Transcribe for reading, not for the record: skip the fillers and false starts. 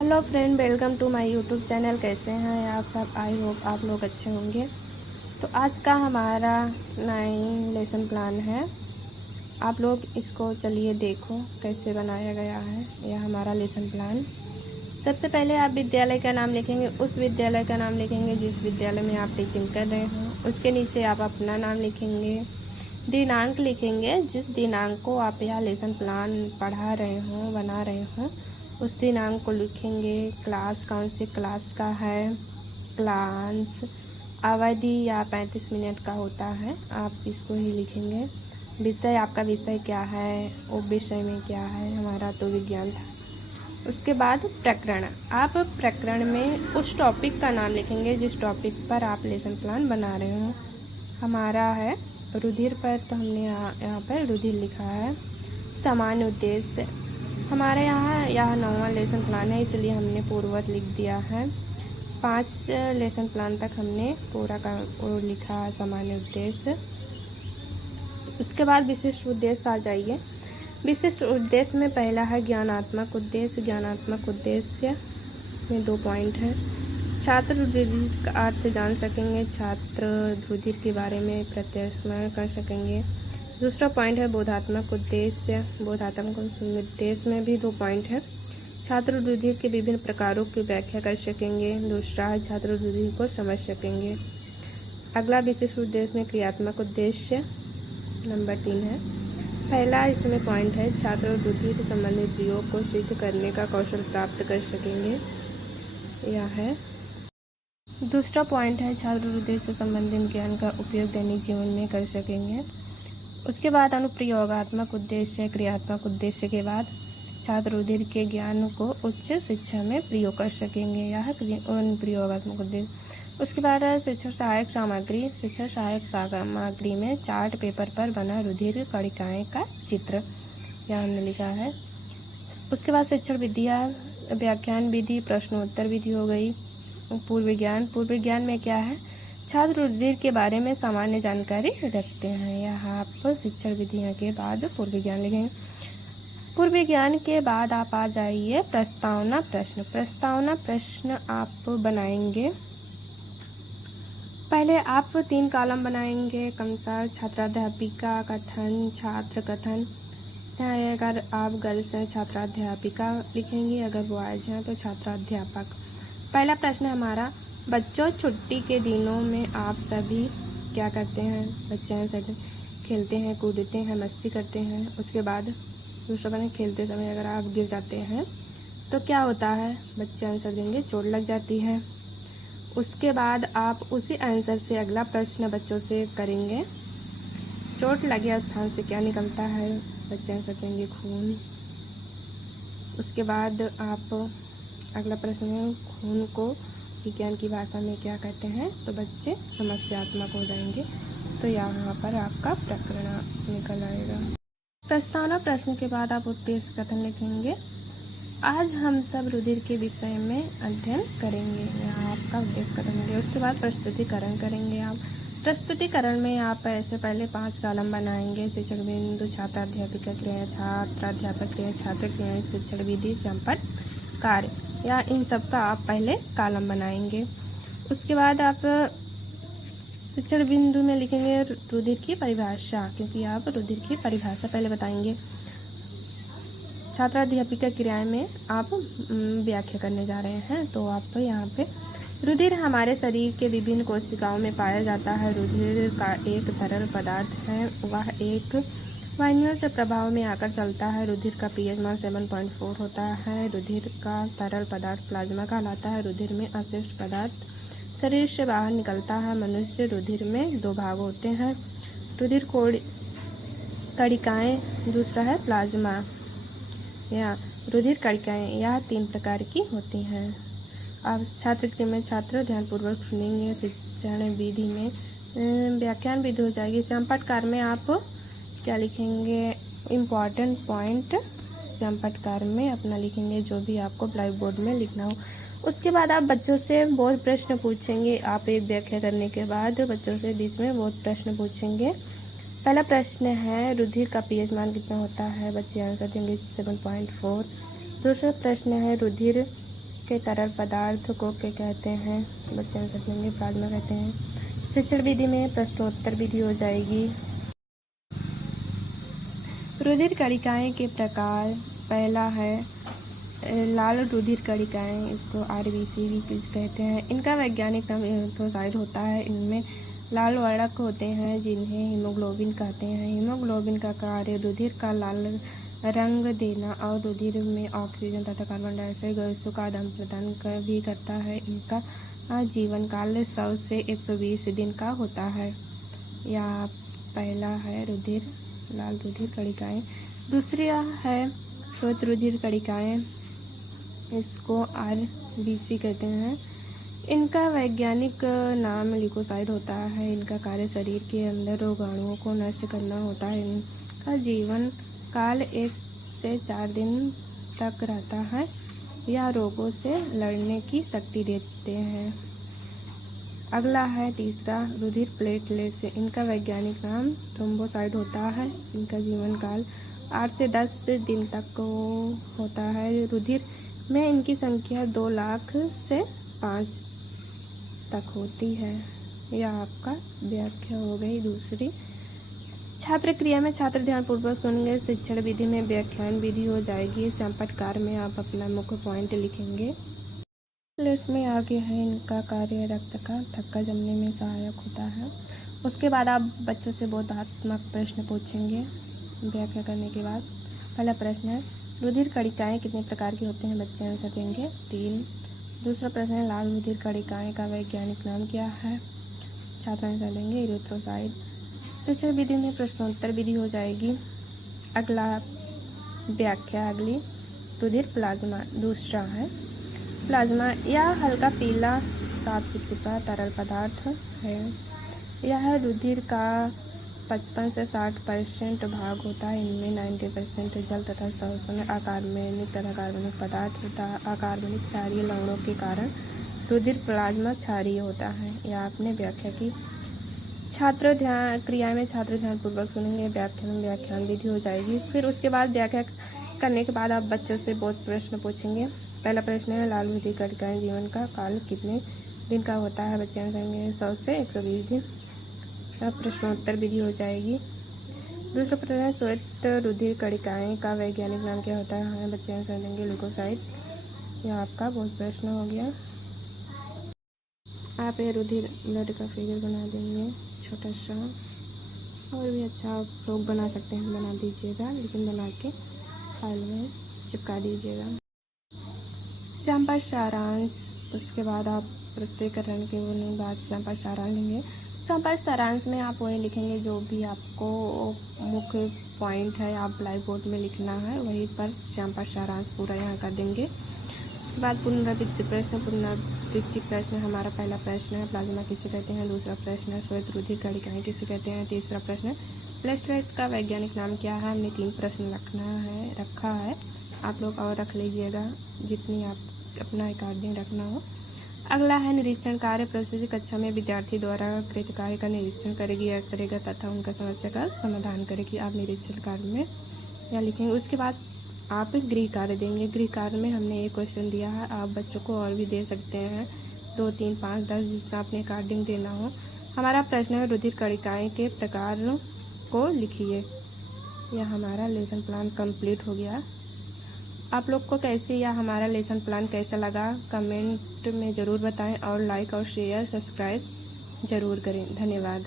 Hello friend, welcome to my YouTube channel. कैसे हैं आप सब? आई होप आप लोग अच्छे होंगे। तो आज का हमारा नई लेसन प्लान है। आप लोग इसको चलिए देखो कैसे बनाया गया है यह हमारा लेसन प्लान। सबसे पहले आप विद्यालय का नाम लिखेंगे, उस विद्यालय का नाम लिखेंगे जिस विद्यालय में आप टीचिंग कर रहे हो। उसके नीचे आप अपना नाम लिखेंगे, दिनांक लिखेंगे जिस दिनांक को आप यह लेसन प्लान पढ़ा रहे हो, बना रहे हो, उस दिनांक को लिखेंगे। क्लास कौन सी क्लास का है, क्लास अवधि या 35 मिनट का होता है, आप इसको ही लिखेंगे। विषय आपका विषय क्या है, वो विषय में क्या है, हमारा तो विज्ञान था। उसके बाद प्रकरण, आप प्रकरण में उस टॉपिक का नाम लिखेंगे जिस टॉपिक पर आप लेसन प्लान बना रहे हो। हमारा है रुधिर पर, तो हमने यहाँ पर रुधिर लिखा है। सामान्य उद्देश्य, हमारे यहाँ यह 9वां लेसन प्लान है, इसलिए हमने पूर्ववत लिख दिया है। 5 लेसन प्लान तक हमने पूरा का लिखा है सामान्य उद्देश्य। उसके बाद विशिष्ट उद्देश्य आ जाइए। विशिष्ट उद्देश्य में पहला है ज्ञानात्मक उद्देश्य। ज्ञानात्मक उद्देश्य में 2 पॉइंट हैं। छात्र रुधिर का अर्थ जान सकेंगे, छात्र रुधिर के बारे में प्रत्यक्ष कर सकेंगे। दूसरा पॉइंट है बोधात्मक उद्देश्य। बोधात्मक उद्देश्य में भी 2 पॉइंट है। छात्र रुधिर के विभिन्न प्रकारों की व्याख्या कर सकेंगे। दूसरा है छात्र रुधिर को समझ सकेंगे। अगला विशिष्ट उद्देश्य में क्रियात्मक उद्देश्य नंबर 3 है। पहला इसमें पॉइंट है छात्र रुधिर से संबंधित प्रयोग को सिद्ध करने का कौशल प्राप्त कर सकेंगे, यह है। दूसरा पॉइंट है छात्र रुधिर से संबंधित ज्ञान का उपयोग दैनिक जीवन में कर सकेंगे। उसके बाद अनुप्रयोगात्मक उद्देश्य, क्रियात्मक उद्देश्य के बाद छात्र रुधिर के ज्ञान को उच्च शिक्षा में प्रयोग कर सकेंगे, यह अनुप्रयोगात्मक उद्देश्य। उसके बाद है शिक्षण सहायक सामग्री। शिक्षण सहायक सामग्री में चार्ट पेपर पर बना रुधिर कणिकाएं का चित्र, यह हमने लिखा है। उसके बाद शिक्षण विधियाँ, व्याख्यान विधि, प्रश्नोत्तर विधि हो गई। पूर्व विज्ञान, पूर्व विज्ञान में क्या है, छात्र रुधिर के बारे में सामान्य जानकारी रखते हैं, यह आप शिक्षण विधियों के बाद पूर्व विज्ञान लिखेंगे। पूर्व विज्ञान के बाद आप आ जाइए प्रस्तावना प्रश्न। प्रस्तावना प्रश्न आप बनाएंगे। पहले आप 3 कॉलम बनाएंगे, क्रमशः छात्राध्यापिका कथन, छात्र कथन। अगर आप गर्ल्स हैं छात्राध्यापिका लिखेंगे, अगर बॉयज हैं तो छात्राध्यापक। पहला प्रश्न हमारा, बच्चों छुट्टी के दिनों में आप सभी क्या करते हैं? बच्चे हैं सभी खेलते हैं, कूदते हैं, मस्ती करते हैं। उसके बाद दूसरा प्रश्न, खेलते समय अगर आप गिर जाते हैं तो क्या होता है? बच्चे आंसर देंगे चोट लग जाती है। उसके बाद आप उसी आंसर से अगला प्रश्न बच्चों से करेंगे, चोट लगे स्थान से क्या निकलता है? बच्चे आंसर देंगे खून। उसके बाद आप अगला प्रश्न है, खून को विज्ञान की भाषा में क्या कहते हैं? तो बच्चे समस्यात्मक हो जाएंगे। तो यहाँ पर आपका प्रकरण निकल आएगा। प्रस्तावना प्रश्न के बाद आप उद्देश्य कथन लिखेंगे। आज हम सब रुधिर के विषय में अध्ययन करेंगे, यहाँ आपका उद्देश्य कथन लिखेंगे। उसके बाद प्रस्तुतिकरण करेंगे आप। प्रस्तुतिकरण में आप ऐसे पहले 5 कॉलम बनाएंगे। शिक्षण बिंदु, छात्राध्यापिका क्रिया, छात्राध्यापक क्रिया, छात्र क्रिया, शिक्षण विधि, संपट कार्य, या इन सब का आप पहले कॉलम बनाएंगे। उसके बाद आप शिक्षण बिंदु में लिखेंगे रुधिर की परिभाषा, क्योंकि आप रुधिर की परिभाषा पहले बताएंगे। छात्राध्यापिका क्रिया में आप व्याख्या करने जा रहे हैं, तो आप यहाँ पे रुधिर हमारे शरीर के विभिन्न कोशिकाओं में पाया जाता है। रुधिर का एक तरल पदार्थ है, वह एक वायुओं से प्रभाव में आकर चलता है। रुधिर का pH मान 7.4 होता है। रुधिर का तरल पदार्थ प्लाज्मा कहलाता है। रुधिर में अवशिष्ट पदार्थ शरीर से बाहर निकलता है। मनुष्य रुधिर में 2 भाग होते हैं, रुधिर कणिकाएं, दूसरा है प्लाज्मा या रुधिर कणिकाएं, यह 3 प्रकार की होती हैं। अब छात्र में छात्र ध्यानपूर्वक सुनेंगे। शिक्षण विधि में व्याख्यान विधि हो जाएगी। संपटकार में आप क्या लिखेंगे? इम्पॉर्टेंट पॉइंट संपटकार में अपना लिखेंगे, जो भी आपको ब्लैक बोर्ड में लिखना हो। उसके बाद आप बच्चों से बहुत प्रश्न पूछेंगे। आप एक व्याख्या करने के बाद बच्चों से बीच में बहुत प्रश्न पूछेंगे। पहला प्रश्न है रुधिर का pH मान कितना होता है? बच्चे आंसर देंगे 7.4। दूसरा प्रश्न है रुधिर के तरल पदार्थ को क्या कहते हैं? बच्चे आंसर देंगे प्लाज्मा कहते हैं। शिक्षण विधि में प्रश्नोत्तर विधि हो जाएगी। रुधिर कणिकाएं के प्रकार, पहला है लाल रुधिर कणिकाएं, इसको RBC भी कहते हैं। इनका वैज्ञानिक नाम एरिथ्रोसाइट होता है। इनमें लाल वर्णक होते हैं जिन्हें हीमोग्लोबिन कहते हैं। हीमोग्लोबिन का कार्य रुधिर का लाल रंग देना और रुधिर में ऑक्सीजन तथा कार्बन डाइऑक्साइड गैसों का आदान प्रदान भी करता है। इनका जीवन काल 100 से 120 दिन का होता है। यह पहला है लाल रुधिर कणिकाएं। दूसरी है श्वेत रुधिर कणिकाएं, इसको RBC कहते हैं। इनका वैज्ञानिक नाम ल्यूकोसाइट होता है। इनका कार्य शरीर के अंदर रोगाणुओं को नष्ट करना होता है। इनका जीवन काल 1 से 4 दिन तक रहता है। यह रोगों से लड़ने की शक्ति देते हैं। अगला है तीसरा रुधिर प्लेटलेट्स। इनका वैज्ञानिक नाम थ्रोम्बोसाइट होता है। इनका जीवन काल 8 से 10 दिन तक होता है। रुधिर में इनकी संख्या 2 लाख से 5 तक होती है। यह आपका व्याख्या हो गई। दूसरी छात्र क्रिया में छात्र ध्यानपूर्वक सुनेंगे। शिक्षण विधि में व्याख्यान विधि हो जाएगी। संपटकार में आप अपना मुख्य पॉइंट लिखेंगे। इसमें आगे है इनका कार्य रक्त का थक्का जमने में सहायक होता है। उसके बाद आप बच्चों से बोधात्मक प्रश्न पूछेंगे व्याख्या करने के बाद। पहला प्रश्न है रुधिर कणिकाएं कितने प्रकार की होते हैं? बच्चे आंसर देंगे 3। दूसरा प्रश्न है लाल रुधिर कणिकाएं का वैज्ञानिक नाम क्या है? छात्र आंसर देंगे एरिथ्रोसाइट। शिक्षण विधि में प्रश्नोत्तर विधि हो जाएगी। अगला व्याख्या अगली रुधिर प्लाज्मा। दूसरा है प्लाज्मा, यह हल्का पीला साफ चिपचिपा तरल पदार्थ है। यह रुधिर का 55 से 60% भाग होता है। इनमें 90% जल तथा 100% अकार्बनिक तथा कार्बनिक पदार्थ होता है। अकार्बनिक क्षारीय लवणों के कारण रुधिर प्लाज्मा क्षारीय होता है। यह आपने व्याख्या की। छात्र क्रिया में छात्र ध्यानपूर्वक सुनेंगे। व्याख्यान विधि हो जाएगी। फिर उसके बाद व्याख्या करने के बाद आप बच्चों से बहुत प्रश्न पूछेंगे। पहला प्रश्न है लाल रुधिर कणिकाएं जीवन का काल कितने दिन का होता है? बच्चे आंसर देंगे 100 से 120 दिन। प्रश्नोत्तर विधि हो जाएगी। दूसरा प्रश्न है श्वेत रुधिर कणिकाएं का वैज्ञानिक नाम क्या होता है? बच्चे आंसर देंगे ल्यूकोसाइट। यह आपका बहुत प्रश्न हो गया। आप ये रुधिर ब्लड का फिगर बना देंगे छोटा सा, और भी अच्छा आप लोग बना सकते हैं, बना दीजिएगा, लेकिन बना के फाइल में चिपका दीजिएगा। सैंपल सारांश। उसके बाद आप प्रस्तुतिकरण के बाद सैंपल सारांश लेंगे। सैंपल सारांश में आप वही लिखेंगे जो भी आपको मुख्य पॉइंट है, आप ब्लैक बोर्ड में लिखना है, वहीं पर सैंपल सारांश पूरा यहाँ कर देंगे। उसके बाद पुनरावृत्ति प्रश्न। पुनरावृत्ति प्रश्न हमारा पहला प्रश्न है प्लाज्मा किसे कहते हैं? दूसरा प्रश्न है श्वेत रुधिर कणिकाएं किसे कहते हैं? तीसरा प्रश्न है प्लेटलेट का वैज्ञानिक नाम क्या है? हमने 3 प्रश्न रखा है। आप लोग और रख लीजिएगा जितनी आप अपना अकॉर्डिंग रखना हो। अगला है निरीक्षण कार्य। प्रस्तुति कक्षा में विद्यार्थी द्वारा कृत कार्य का निरीक्षण करेगा तथा उनका समस्या का समाधान करेगी। आप निरीक्षण कार्य में या लिखेंगे। उसके बाद आप गृह कार्य देंगे। गृह कार्य में हमने एक क्वेश्चन दिया है, आप बच्चों को और भी दे सकते हैं 2, 3, 5, 10 जितना अपने अकॉर्डिंग देना हो। हमारा प्रश्न है रुधिर कणिकाएं के प्रकार को लिखिए। यह हमारा लेसन प्लान कंप्लीट हो गया। आप लोग को कैसे यह हमारा लेसन प्लान कैसा लगा कमेंट में ज़रूर बताएं, और लाइक और शेयर सब्सक्राइब ज़रूर करें। धन्यवाद।